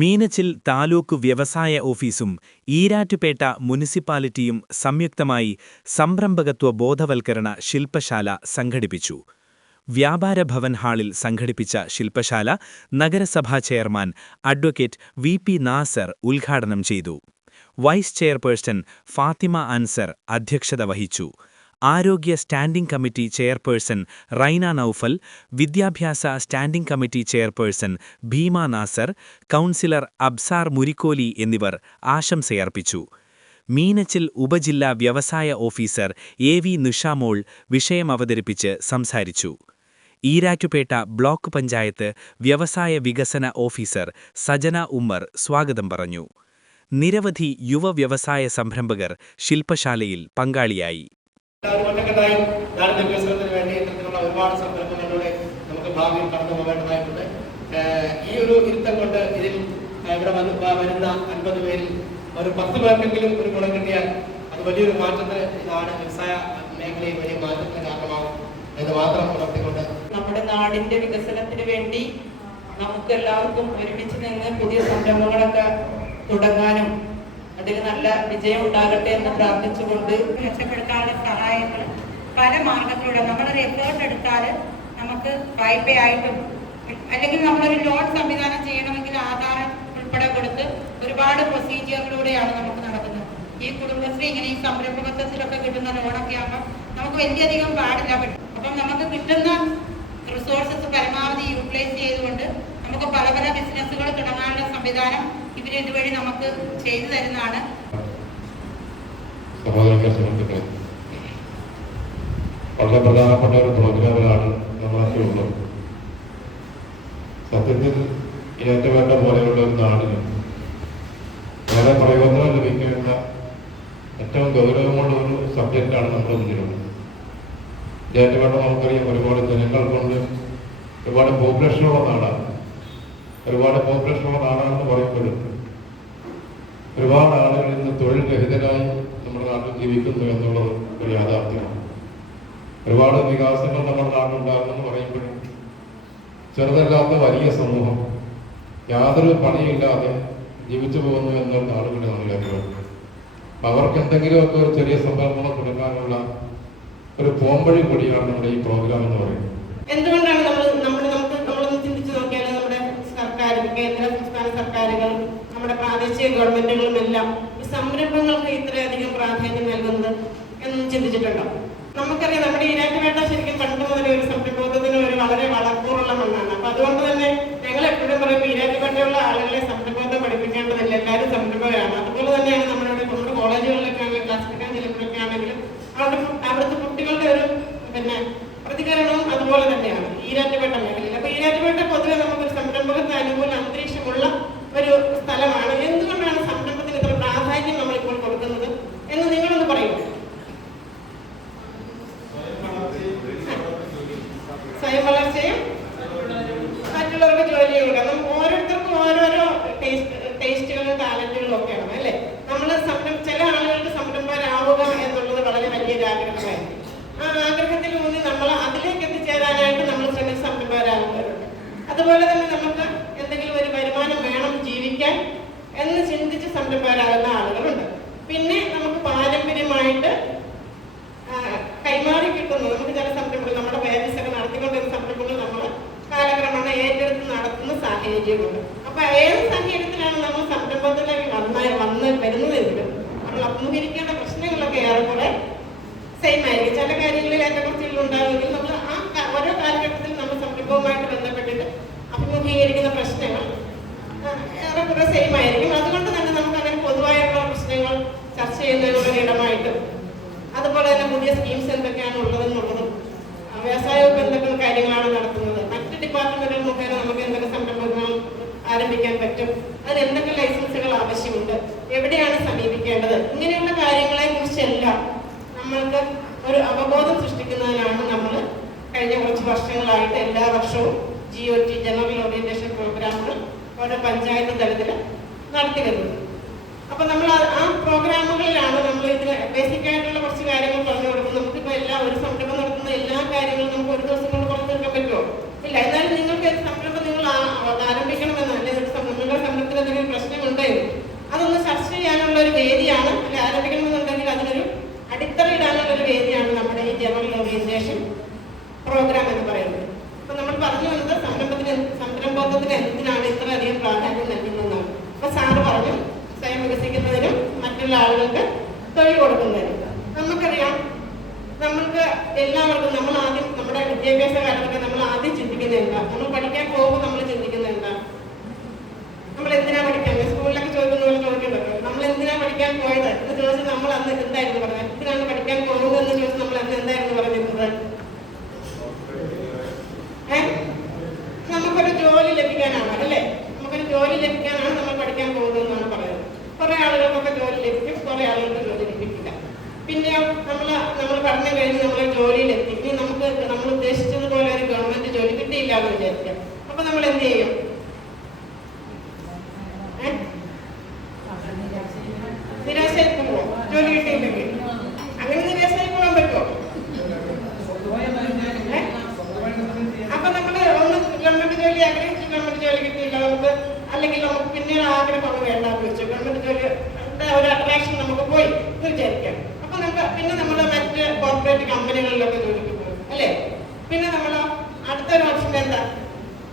മീനച്ചിൽ താലൂക്ക് വ്യവസായ ഓഫീസും ഈരാറ്റുപേട്ട മുനിസിപ്പാലിറ്റിയും സംയുക്തമായി സംരംഭകത്വ ബോധവൽക്കരണ ശില്പശാല സംഘടിപ്പിച്ചു. വ്യാപാര ഭവൻ ഹാളിൽ സംഘടിപ്പിച്ച ശില്പശാല നഗരസഭാ chairman advocate V P Nasar ഉദ്ഘാടനം ചെയ്തു. വൈസ് ചെയർപേഴ്സൺ ഫാത്തിമ അൻസർ അധ്യക്ഷത വഹിച്ചു. ആരോഗ്യ standing committee chairperson Raina Noufal വിദ്യാഭ്യാസ standing committee chairperson Bheema Nasar councillor Absar Murikkoli എന്നിവർ ആശംസയർപ്പിച്ചു. മീനച്ചിൽ ഉപജില്ലാ വ്യവസായ ഓഫീസർ എ വി നിഷാമോൾ വിഷയം അവതരിപ്പിച്ച് സംസാരിച്ചു. ഈരാറ്റുപേട്ട ബ്ലോക്ക് പഞ്ചായത്ത് വ്യവസായ വികസന ഓഫീസർ സജന ഉമ്മർ സ്വാഗതം പറഞ്ഞു. നിരവധി യുവ വ്യവസായ സംരംഭകർ ശില്പശാലയിൽ പങ്കാളിയായി. ഒറ്റക്കെട്ടായും നാടിന്റെ വികസനത്തിന് വേണ്ടി ഇത്തരത്തിലുള്ള ഒരുപാട് സംരംഭങ്ങളിലൂടെ നമുക്ക് ഭാവിയിൽ കടന്നു പോകേണ്ടതായിട്ടുണ്ട്. ഈ ഒരു ഇരുത്തം കൊണ്ട് ഇതിൽ ഇവിടെ വന്ന് വരുന്ന അൻപത് പേരിൽ ഒരു പത്ത് പേർക്കെങ്കിലും ഒരു ഗുണം കിട്ടിയാൽ അത് വലിയൊരു മാറ്റത്തിന് ഇതാണ് വ്യവസായ മേഖലയിൽ വലിയ മാറ്റത്തിന് കാരണമാകും എന്ന് മാത്രം ഉണർത്തിക്കൊണ്ട് നമ്മുടെ നാടിന്റെ വികസനത്തിന് വേണ്ടി നമുക്ക് എല്ലാവർക്കും ഒരുമിച്ച് നിന്ന് പുതിയ സംരംഭങ്ങളൊക്കെ തുടങ്ങാനും അതിൽ നല്ല വിജയം ഉണ്ടാകട്ടെ എന്ന് പ്രാർത്ഥിച്ചുകൊണ്ട് മെച്ചപ്പെടുത്താനുള്ള സഹായങ്ങൾ പല മാർഗത്തിലൂടെ നമ്മളൊരു എഫേർട്ട് എടുത്താൽ നമുക്ക് വായ്പയായിട്ടും അല്ലെങ്കിൽ നമ്മളൊരു ലോൺ സംവിധാനം ചെയ്യണമെങ്കിൽ ആധാരം ഉൾപ്പെടെ കൊടുത്ത് ഒരുപാട് പ്രൊസീജിയറിലൂടെയാണ് നമുക്ക് നടക്കുന്നത്. ഈ കുടുംബശ്രീ ഇങ്ങനെ ഈ സംരംഭകത്വത്തിലൊക്കെ കിട്ടുന്ന ലോണൊക്കെ ആകുമ്പോൾ നമുക്ക് വലിയധികം പാടില്ല. അപ്പം നമുക്ക് കിട്ടുന്ന റിസോഴ്സസ് പരമാവധി യൂട്ടിലൈസ് ചെയ്തുകൊണ്ട് നമുക്ക് പല പല ബിസിനസ്സുകൾ തുടങ്ങാനുള്ള സംവിധാനം ഇവർ ഇതുവഴി നമുക്ക് ചെയ്തു തരുന്നതാണ്. വളരെ പ്രധാനപ്പെട്ട ഒരു പ്രോഗ്രാമിലാണ് നമ്മളൊക്കെയുള്ളത് സത്യത്തിൽ ഏറ്റവേണ്ട പോലെയുള്ള ഒരു നാടിന് വളരെ പ്രയോജനം ലഭിക്കേണ്ട ഏറ്റവും ഗൗരവമുള്ള ഒരു സബ്ജക്റ്റാണ് നമ്മുടെ മുന്നിലുള്ളത് ഏറ്റവേണ്ട നമുക്കറിയാം ഒരുപാട് ജനങ്ങൾ കൊണ്ട് ഒരുപാട് പോപ്പുലേഷനുള്ള നാടാണ്. ഒരുപാട് പോപ്പുലേഷനുള്ള നാടാണെന്ന് പറയുമ്പോഴും ഒരുപാട് ആളുകൾ ഇന്ന് തൊഴിൽ രഹിതരായി നമ്മുടെ നാട്ടിൽ ജീവിക്കുന്നു എന്നുള്ളത് ഒരു യാഥാർത്ഥ്യമാണ്. ഒരുപാട് വികാസങ്ങൾ നമ്മുടെ നാട്ടിലുണ്ടാകുമെന്ന് പറയുമ്പോഴും ചെറുതല്ലാത്ത വലിയ സമൂഹം യാതൊരു പണിയില്ലാതെ ജീവിച്ചു പോകുന്നു എന്നൊരു ആളുകളുടെ അപ്പൊ അവർക്ക് എന്തെങ്കിലുമൊക്കെ ഒരു ചെറിയ സംരംഭങ്ങൾ തുടങ്ങാനുള്ള ഒരു പോംവഴി കൂടിയാണ് നമ്മുടെ ഈ പ്രോഗ്രാം എന്ന് പറയുന്നത്. എന്തുകൊണ്ടാണ് നമ്മൾ നമ്മൾ നമുക്ക് നമ്മളൊന്ന് ചിന്തിച്ചു നോക്കിയാൽ നമ്മുടെ സർക്കാരും കേന്ദ്ര സംസ്ഥാന സർക്കാരുകളും നമ്മുടെ പ്രാദേശിക ഗവൺമെന്റുകളും എല്ലാം ഈ സംരംഭങ്ങൾക്ക് ഇത്രയധികം പ്രാധാന്യം നൽകുന്നത് എന്ന് ചിന്തിച്ചിട്ടുണ്ടോ? നമുക്കറിയാം നമ്മുടെ ഈരാറ്റുപേട്ട ശരിക്കും പണ്ട് ഒരു സംരംഭത്തിന് ഒരു വളരെ വളക്കൂറുള്ള മണ്ണാണ് അപ്പൊ അതുകൊണ്ട് തന്നെ ഞങ്ങൾ എപ്പോഴും പറയും ഈരാറ്റുപേട്ടയുള്ള ആളുകളെ സംരംഭത്തെ പഠിപ്പിക്കേണ്ടതില്ല എല്ലാവരും സംരംഭകരാണ് അതുപോലെ തന്നെയാണ് നമ്മുടെ ഇവിടെ നമ്മുടെ കോളേജുകളിലൊക്കെ ആണെങ്കിലും ക്ലാസിഫിക്കാൻ ചെല്ലുമ്പോഴൊക്കെ ആണെങ്കിലും അവിടെ അവിടുത്തെ കുട്ടികളുടെ ഒരു പിന്നെ പ്രതികരണവും അതുപോലെ തന്നെയാണ് ഈരാറ്റുപേട്ട മേഖലയിൽ അപ്പൊ ഈരാറ്റുപേട്ട പൊതുവെ നമുക്കൊരു സംരംഭകത്തിന് അനുകൂല അന്തരീക്ഷമുള്ള ഒരു സ്ഥലമാണ് എന്തുകൊണ്ടാണ് സംരംഭത്തിന് ഇത്ര പ്രാധാന്യം നമ്മൾ ഇപ്പോൾ കൊടുക്കുന്നത് എന്ന് നിങ്ങളൊന്ന് പറയുമോ സ്വയം വളർച്ചയും മറ്റുള്ളവർക്ക് ജോലിയും കൊടുക്കാം നമുക്ക് ഓരോരുത്തർക്കും ഓരോരോ ടേസ്റ്റ് ടേസ്റ്റുകളും ടാലന്റുകളും ഒക്കെയാണ് അല്ലേ നമ്മൾ സംരം ചില ആളുകൾക്ക് സംരംഭകരാവുക എന്നുള്ളത് വളരെ വലിയൊരു ആഗ്രഹമായിരിക്കും ആ ആഗ്രഹത്തിൽ ഊന്നി നമ്മൾ അതിലേക്ക് എത്തിച്ചേരാനായിട്ട് നമ്മൾ ശ്രമിച്ച് സംരംഭകരാകുന്നവരുണ്ട് അതുപോലെ തന്നെ നമുക്ക് എന്തെങ്കിലും ഒരു വരുമാനം വേണം ജീവിക്കാൻ എന്ന് ചിന്തിച്ച് സംരംഭകരാകുന്ന ആളുകളുണ്ട്. പിന്നെ നമുക്ക് പാരമ്പര്യമായിട്ട് കൈമാറി കിട്ടുന്നു നമുക്ക് ചില സംരംഭങ്ങൾ നമ്മുടെ പേരൻസ് ഒക്കെ നടത്തിക്കൊണ്ടിരുന്ന സംരംഭങ്ങൾ നമ്മൾ കാലക്രമേണ ഏറ്റെടുത്ത് നടത്തുന്ന സാഹചര്യമുണ്ട്. അപ്പൊ ഏത് സാഹചര്യത്തിലാണ് നമ്മൾ സംരംഭത്തിലേക്ക് വന്ന വന്ന് വരുന്നതെങ്കിലും നമ്മൾ അഭിമുഖീകരിക്കേണ്ട പ്രശ്നങ്ങളൊക്കെ ഏറെക്കുറെ സെയിം ആയിരിക്കും. ചില കാര്യങ്ങളിൽ ഏറ്റക്കുറച്ചിലുകൾ ഉണ്ടാകുമെങ്കിൽ നമ്മൾ ആ ക- ഓരോ കാലഘട്ടത്തിൽ നമ്മൾ സംരംഭവുമായിട്ട് ബന്ധപ്പെട്ടിട്ട് അഭിമുഖീകരിക്കുന്ന പ്രശ്നങ്ങൾ ആ, ഏറെക്കുറെ സെയിം ആയിരിക്കും അതുകൊണ്ട് തന്നെ നമുക്ക് അങ്ങനെ പൊതുവായിട്ടുള്ള പ്രശ്നങ്ങൾ ചർച്ച ചെയ്യുന്നതിനുള്ള ഒരു ഇടമായിട്ടും അതുപോലെ തന്നെ പുതിയ സ്കീംസ് എന്തൊക്കെയാണ് ഉള്ളതെന്നുള്ളതും ആ, വ്യവസായ വകുപ്പ് എന്തൊക്കെ കാര്യങ്ങളാണ് നടത്തുന്നത് മറ്റ് ഡിപ്പാർട്ട്മെന്റുകൾ മുഖേന നമുക്ക് എന്തൊക്കെ സംരംഭങ്ങൾ ആരംഭിക്കാൻ പറ്റും? അതിന് എന്തൊക്കെ ലൈസൻസുകൾ ആവശ്യമുണ്ട്? എവിടെയാണ് സമീപിക്കേണ്ടത്? ഇങ്ങനെയുള്ള കാര്യങ്ങളെ കുറിച്ചെല്ലാം നമ്മൾക്ക് ഒരു അവബോധം സൃഷ്ടിക്കുന്നതിനാണ് നമ്മൾ കഴിഞ്ഞ കുറച്ച് വർഷങ്ങളായിട്ട് എല്ലാ വർഷവും G O T general orientation പ്രോഗ്രാമുകൾ ഓരോ പഞ്ചായത്ത് തലത്തിൽ നടത്തി വരുന്നത്. അപ്പൊ നമ്മൾ ആ- ആ പ്രോഗ്രാമുകളിലാണ് നമ്മൾ ഇതിന് ബേസിക് ആയിട്ടുള്ള കുറച്ച് കാര്യങ്ങൾ പറഞ്ഞു കൊടുക്കുന്നത്. നമുക്കിപ്പോൾ എല്ലാ ഒരു സംരംഭം നടത്തുന്ന എല്ലാ കാര്യങ്ങളും നമുക്ക് ഒരു ദിവസം എന്നാലും നിങ്ങൾക്ക് സംരംഭം നിങ്ങൾ ആരംഭിക്കണമെന്ന് അല്ലെങ്കിൽ നിങ്ങളുടെ സംരംഭത്തിൽ എന്തെങ്കിലും പ്രശ്നമുണ്ടെങ്കിൽ അതൊന്ന് ചർച്ച ചെയ്യാനുള്ള ഒരു വേദിയാണ് അല്ലെ ആരംഭിക്കണമെന്നുണ്ടെങ്കിൽ അതിനൊരു അടിത്തറ ഇടാനുള്ള ഒരു വേദിയാണ് നമ്മുടെ ഈ ജനറൽ ഓറിയന്റേഷൻ പ്രോഗ്രാം എന്ന് പറയുന്നത് അപ്പൊ നമ്മൾ പറഞ്ഞു വന്നത് സംരംഭത്തിന് എന്ത്- സംരംഭത്വത്തിന് എന്തിനാണ് ഇത്രയധികം പ്രാധാന്യം നൽകുന്നതെന്നാണ് അപ്പൊ സാറ് പറഞ്ഞു സ്വയം വികസിക്കുന്നതിനും മറ്റുള്ള ആളുകൾക്ക് തൊഴിൽ കൊടുക്കുന്നതിനും നമുക്കറിയാം നമ്മൾക്ക് എല്ലാവർക്കും നമ്മൾ ആദ്യം നമ്മുടെ വിദ്യാഭ്യാസ കാലത്തൊക്കെ നമ്മൾ ആദ്യം ചിന്തിക്കുന്നത് എന്താ നമ്മൾ പഠിക്കാൻ പോകുമ്പോൾ നമ്മൾ ചിന്തിക്കുന്നത് എന്താ നമ്മൾ എന്തിനാ പഠിക്കാൻ സ്കൂളിലൊക്കെ ചോദിക്കുന്ന പോലെ ചോദിക്കുന്നുണ്ടല്ലോ നമ്മൾ എന്തിനാ പഠിക്കാൻ പോയത് എന്ന് ചോദിച്ചാൽ നമ്മൾ അന്ന് എന്തായിരുന്നു പറഞ്ഞത് എന്തിനാണ് പഠിക്കാൻ പോകുന്നത് എന്ന് ചോദിച്ചാൽ നമ്മൾ അന്ന് എന്തായിരുന്നു പറഞ്ഞിരുന്നത് ഏ? നമുക്കൊരു ജോലി ലഭിക്കാനാണ് അല്ലേ നമുക്കൊരു ജോലി ലഭിക്കാനാണ് നമ്മൾ പഠിക്കാൻ പോകുന്നതെന്നാണ് പറയുന്നത് കുറെ ആളുകൾക്കൊക്കെ ജോലി ലഭിക്കും കുറെ ആളുകൾക്ക് ജോലി ലഭിക്കില്ല പിന്നെയോ നമ്മൾ നമ്മൾ പഠനം കഴിഞ്ഞ് നമ്മൾ ജോലിയിലെത്തി. ഇനി നമുക്ക് നമ്മൾ ഉദ്ദേശിച്ചതുപോലെ ഒരു ഗവൺമെന്റ് ജോലി കിട്ടിയില്ല എന്ന് വിചാരിക്കാം. അപ്പൊ നമ്മൾ എന്ത് ചെയ്യും? ഏ? നിരാശയായി പോവോ ജോലി കിട്ടിയില്ലെങ്കിൽ. അങ്ങനെ നിരാശയായി പോകാൻ പറ്റുമോ? അപ്പൊ നമ്മൾ ഒന്ന് ഗവൺമെന്റ് ജോലി ആഗ്രഹിച്ചു ഗവൺമെന്റ് ജോലി കിട്ടിയില്ല നമുക്ക് അല്ലെങ്കിൽ നമുക്ക് പിന്നീട് ആഗ്രഹം വേണ്ട വെച്ചു. ഗവൺമെന്റ് ജോലി ഒരു അട്രാക്ഷൻ നമുക്ക് പോയി അപ്പൊ പിന്നെ നമ്മൾ മറ്റ് കോർപ്പറേറ്റ് കമ്പനികളിലൊക്കെ ജോലിക്ക് പോകും അല്ലേ? പിന്നെ നമ്മൾ അടുത്തൊരു ഓപ്ഷൻ എന്താ?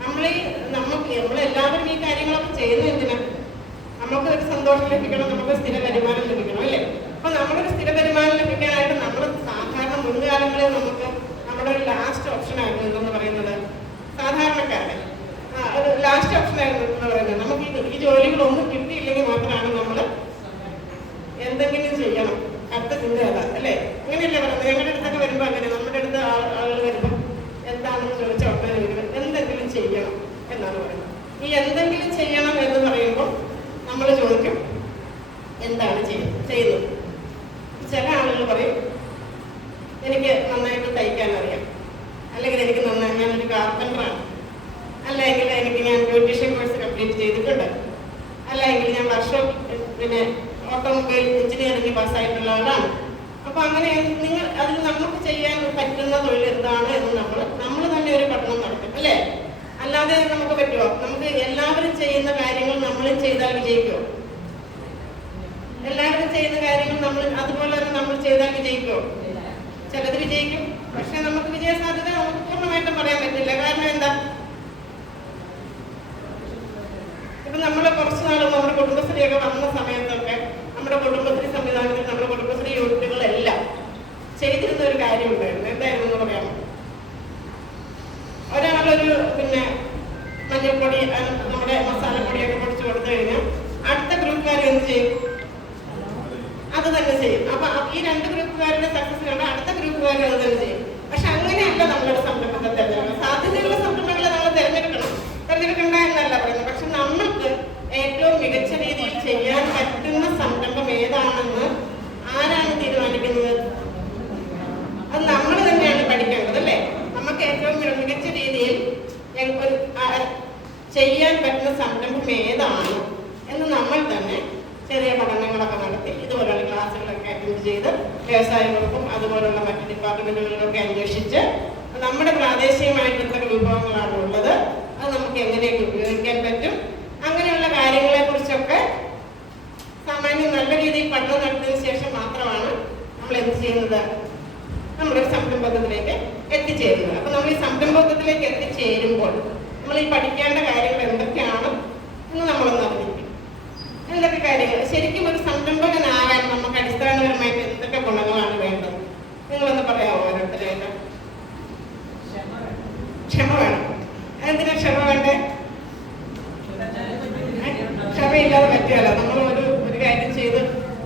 നമ്മൾ ഈ നമുക്ക് നമ്മളെല്ലാവരും ഈ കാര്യങ്ങളൊക്കെ ചെയ്യുന്ന എന്തിനാ? നമുക്ക് ഒരു സന്തോഷം ലഭിക്കണം നമുക്ക് സ്ഥിര വരുമാനം ലഭിക്കണം അല്ലേ? അപ്പൊ നമ്മളൊരു സ്ഥിര വരുമാനം ലഭിക്കാനായിട്ട് നമ്മൾ സാധാരണ മുൻകാലങ്ങളിൽ നമുക്ക് നമ്മുടെ ഒരു ലാസ്റ്റ് ഓപ്ഷൻ ആയിരുന്നു എന്തെന്ന് പറയുന്നത് സാധാരണക്കാരൻ ആ, ഒരു ലാസ്റ്റ് ഓപ്ഷൻ ആയിരുന്നു എന്ന് പറയുന്നത് നമുക്ക് ഈ- ഈ ജോലികളൊന്നും കിട്ടിയില്ലെങ്കിൽ മാത്രമാണ് നമ്മൾ എന്തെങ്കിലും ചെയ്യണം അടുത്ത ചിന്ത അതാ അല്ലേ അങ്ങനെയല്ലേ പറയുന്നത് ഞങ്ങളുടെ അടുത്തൊക്കെ വരുമ്പോൾ അങ്ങനെ നമ്മുടെ അടുത്ത് ആൾ- ആളുകൾ വരുമ്പോൾ എന്താണെന്ന് ചോദിച്ചാൽ ഉടനെ ചോദിക്കണം എന്തെങ്കിലും ചെയ്യണം എന്നാണ് പറയുന്നത് ഈ എന്തെങ്കിലും ചെയ്യണം എന്ന് പറയുമ്പോൾ നമ്മൾ ചോദിക്കും എന്താണ് ചെയ്യുന്നത് ചെയ്യുന്നത് ചില ആളുകൾ പറയും. എനിക്ക് നന്നായിട്ട് തയ്ക്കാൻ അറിയാം അല്ലെങ്കിൽ എനിക്ക് നന്നായി ഞാനൊരു കാർപ്പന്ററാണ് അല്ലെങ്കിൽ എനിക്ക് ഞാൻ ബ്യൂട്ടീഷ്യൻ കോഴ്സ് കംപ്ലീറ്റ് ചെയ്തിട്ടുണ്ട്. അല്ലെങ്കിൽ ഞാൻ വർഷം പിന്നെ ഓട്ടോമൊബൈൽ എഞ്ചിനീയറിംഗ് പാസ്സായിട്ടുള്ള ആളാണ്. അപ്പൊ അങ്ങനെ നിങ്ങൾ അതിൽ നമുക്ക് ചെയ്യാൻ പറ്റുന്ന തൊഴിൽ എന്താണ് എന്ന് നമ്മൾ നമ്മൾ തന്നെ ഒരു പഠനം നടത്തും അല്ലേ? അല്ലാതെ നമുക്ക് പറ്റുമോ നമുക്ക് എല്ലാവരും ചെയ്യുന്ന കാര്യങ്ങൾ നമ്മളും ചെയ്താൽ വിജയിക്കുമോ എല്ലാവരും ചെയ്യുന്ന കാര്യങ്ങൾ നമ്മൾ അതുപോലെ തന്നെ നമ്മൾ ചെയ്താൽ വിജയിക്കോ ചിലത് വിജയിക്കും. പക്ഷെ നമുക്ക് വിജയ സാധ്യത നമുക്ക് പൂർണമായിട്ടും പറയാൻ പറ്റില്ല. കാരണം എന്താ? ഇപ്പൊ നമ്മളെ കുറച്ച് നാൾ നമ്മുടെ കുടുംബശ്രീയൊക്കെ വന്ന സമയത്തൊക്കെ നമ്മുടെ കുടുംബശ്രീ സംവിധാനത്തിൽ നമ്മുടെ കുടുംബശ്രീ യൂണിറ്റുകളെല്ലാം ചെയ്തിരുന്ന ഒരു കാര്യം ഉണ്ടായിരുന്നു എന്തായിരുന്നു എന്ന് പറയാമോ? ഒരാളൊരു പിന്നെ മഞ്ഞൾപ്പൊടി നമ്മുടെ മസാലപ്പൊടിയൊക്കെ പൊടിച്ചു കൊടുത്തു കഴിഞ്ഞാൽ അടുത്ത ഗ്രൂപ്പുകാർ എന്ത് ചെയ്യും? തന്നെ ചെയ്യും. അപ്പൊ ഈ രണ്ട് ഗ്രൂപ്പുകാരുടെ സക്സസ് കണ്ട അടുത്ത ഗ്രൂപ്പുകാർ അത് തന്നെ ചെയ്യും. പക്ഷെ അങ്ങനെയല്ല നമ്മുടെ സംരംഭത്തെ തിരഞ്ഞെടുക്കണം സാധ്യതയുള്ള സംരംഭങ്ങളെ നമ്മൾ തിരഞ്ഞെടുക്കണം. തിരഞ്ഞെടുക്കണ്ട എന്നല്ല പറയുന്നത്. പക്ഷെ നമ്മൾക്ക് ഏറ്റവും മികച്ച രീതിയിൽ ചെയ്യാൻ പറ്റുന്ന സംരംഭം ഏതാണെന്ന് ആരാണ് തീരുമാനിക്കുന്നത്? അത് നമ്മൾ തന്നെയാണ് പഠിക്കേണ്ടത് അല്ലേ? നമുക്ക് ഏറ്റവും മിക- മികച്ച രീതിയിൽ ചെയ്യാൻ പറ്റുന്ന സംരംഭം ഏതാണ് എന്ന് നമ്മൾ തന്നെ ചെറിയ പഠനങ്ങളൊക്കെ നടത്തി ഇതുപോലുള്ള ക്ലാസ്സുകളൊക്കെ അറ്റൻഡ് ചെയ്ത് വ്യവസായ വകുപ്പും അതുപോലുള്ള മറ്റ് ഡിപ്പാർട്ട്മെന്റുകളിലൊക്കെ അന്വേഷിച്ച് നമ്മുടെ പ്രാദേശികമായിട്ട് എന്തൊക്കെ വിഭവങ്ങളാണ് ഉള്ളത് അത് നമുക്ക് എങ്ങനെയൊക്കെ ഉപയോഗിക്കാൻ പറ്റും അങ്ങനെയുള്ള കാര്യങ്ങളെ കുറിച്ചൊക്കെ സാമാന്യം നല്ല രീതിയിൽ പഠനം നടത്തിയതിനു ശേഷം മാത്രമാണ് നമ്മൾ എന്ത് ചെയ്യുന്നത്? നമ്മുടെ സംരംഭത്തിലേക്ക് എത്തിച്ചേരുന്നത്. അപ്പൊ നമ്മൾ ഈ സംരംഭത്തിലേക്ക് എത്തിച്ചേരുമ്പോൾ നമ്മൾ ഈ പഠിക്കേണ്ട കാര്യങ്ങൾ എന്തൊക്കെയാണ് എന്ന് നമ്മളൊന്ന് അറിഞ്ഞിരിക്കും എന്തൊക്കെ കാര്യങ്ങൾ? ശരിക്കും ഒരു സംരംഭകനാകാൻ നമുക്ക് അടിസ്ഥാനപരമായിട്ട് എന്തൊക്കെ വേണ്ടത് നിങ്ങളൊന്ന് പറയാമോ ഓരോരുത്തരായിട്ട് ക്ഷമ വേണം. എന്തിനാ ക്ഷമ വേണ്ടേ? ക്ഷമയില്ലാതെ പറ്റിയല്ല നമ്മൾ ഒരു ഒരു കാര്യം ചെയ്ത്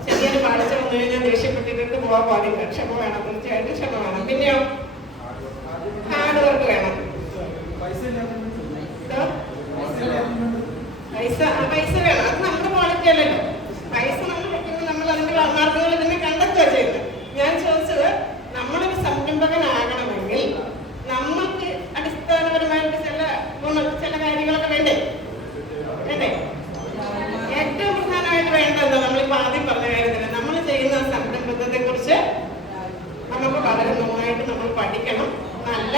ചെറിയൊരു പാളിച്ച വന്നു കഴിഞ്ഞാൽ ദേഷ്യപ്പെട്ടിട്ട് പോകാൻ പാടില്ല. ക്ഷമ വേണം തീർച്ചയായിട്ടും ക്ഷമ വേണം. പിന്നെയോ? ഹാർഡ് വർക്ക് വേണം? പൈസ പൈസ വേണം. അത് നമ്മുടെ ക്വാളിറ്റി അല്ലല്ലോ. പൈസ നമ്മൾ നമ്മൾ അതിന്റെ മാർഗങ്ങൾ തന്നെ കണ്ടെത്തുക ചെയ്യുന്നത് ഞാൻ ചോദിച്ചത് നമ്മളൊരു സംരംഭകനാകണമെങ്കിൽ നമ്മൾക്ക് അടിസ്ഥാനപരമായിട്ട് ചില ഗുണ ചില കാര്യങ്ങളൊക്കെ വേണ്ടേ വേണ്ടേ ഏറ്റവും പ്രധാനമായിട്ട് വേണ്ടത് നമ്മളിപ്പോ ആദ്യം പറഞ്ഞ കാര്യത്തിന് നമ്മൾ ചെയ്യുന്ന സംരംഭത്തെ കുറിച്ച് നമുക്ക് വളരെ നന്നായിട്ട് നമ്മൾ പഠിക്കണം നല്ല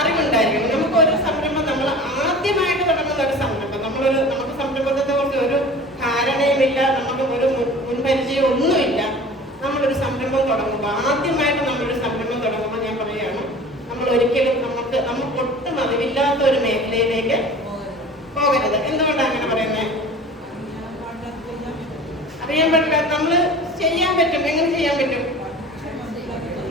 അറിവുണ്ടായിരിക്കണം നമുക്ക് ഒരു സംരംഭം നമ്മൾ ആദ്യമായിട്ട് തുടങ്ങുന്ന ഒരു സംരംഭം നമ്മളൊരു നമുക്ക് സംരംഭത്തെ കുറിച്ച് ഒരു തുടങ്ങുമ്പോൾ ആദ്യമായിട്ട് നമ്മളൊരു സംരംഭം തുടങ്ങുമ്പോൾ ഞാൻ പറയുകയാണ് നമ്മൾ ഒരിക്കലും നമുക്ക് നമുക്ക് ഒട്ടും അറിവില്ലാത്ത ഒരു മേഖലയിലേക്ക് പോകരുത്. എന്തുകൊണ്ടാണ് അങ്ങനെ പറയുന്നത് അറിയാൻ പറ്റില്ല. നമ്മൾ ചെയ്യാൻ പറ്റും. എങ്ങനെ ചെയ്യാൻ പറ്റും?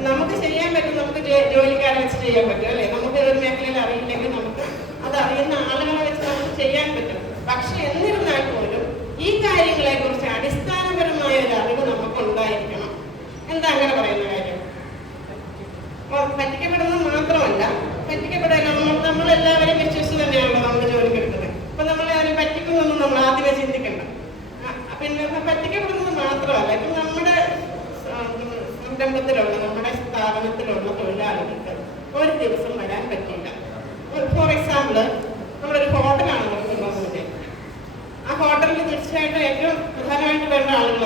നമുക്ക് ചെയ്യാൻ പറ്റും. നമുക്ക് ജോലിക്കാരെ വെച്ച് ചെയ്യാൻ പറ്റും അല്ലേ? നമുക്ക് ഒരു മേഖലയിൽ അറിയില്ലെങ്കിൽ നമുക്ക് അത് അറിയുന്ന ആളുകളെ വെച്ച് നമുക്ക് ചെയ്യാൻ പറ്റും. പക്ഷെ എന്നിരുന്നാൽ പോലും ഈ കാര്യങ്ങളെ കുറിച്ച് അടിസ്ഥാനപരമായ ഒരു അറിവ് എന്താ അങ്ങനെ പറയുന്ന കാര്യം. പറ്റിക്കപ്പെടുന്നത് മാത്രമല്ല പറ്റിക്കപ്പെടാൻ നമ്മൾ നമ്മളെല്ലാവരെയും വിശ്വസിച്ച് തന്നെയാണല്ലോ നമ്മൾ ജോലിക്ക് എടുക്കുന്നത്. അപ്പൊ നമ്മളെ ആരും പറ്റിക്കുന്നൊന്നും നമ്മൾ ആദ്യമേ ചിന്തിക്കണ്ട. പിന്നെ പറ്റിക്കപ്പെടുന്നത് മാത്രമല്ല ഇപ്പൊ നമ്മുടെ സംരംഭത്തിലുള്ള നമ്മുടെ സ്ഥാപനത്തിലുള്ള തൊഴിലാളികൾക്ക് ഒരു ദിവസം വരാൻ പറ്റില്ല ഫോർ എക്സാമ്പിൾ നമ്മളൊരു ഹോട്ടലാണ് വിചാരിക്കുക. ആ ഹോട്ടലിൽ തീർച്ചയായിട്ടും ഏറ്റവും പ്രധാനമായിട്ട് വേണ്ട ആളുകൾ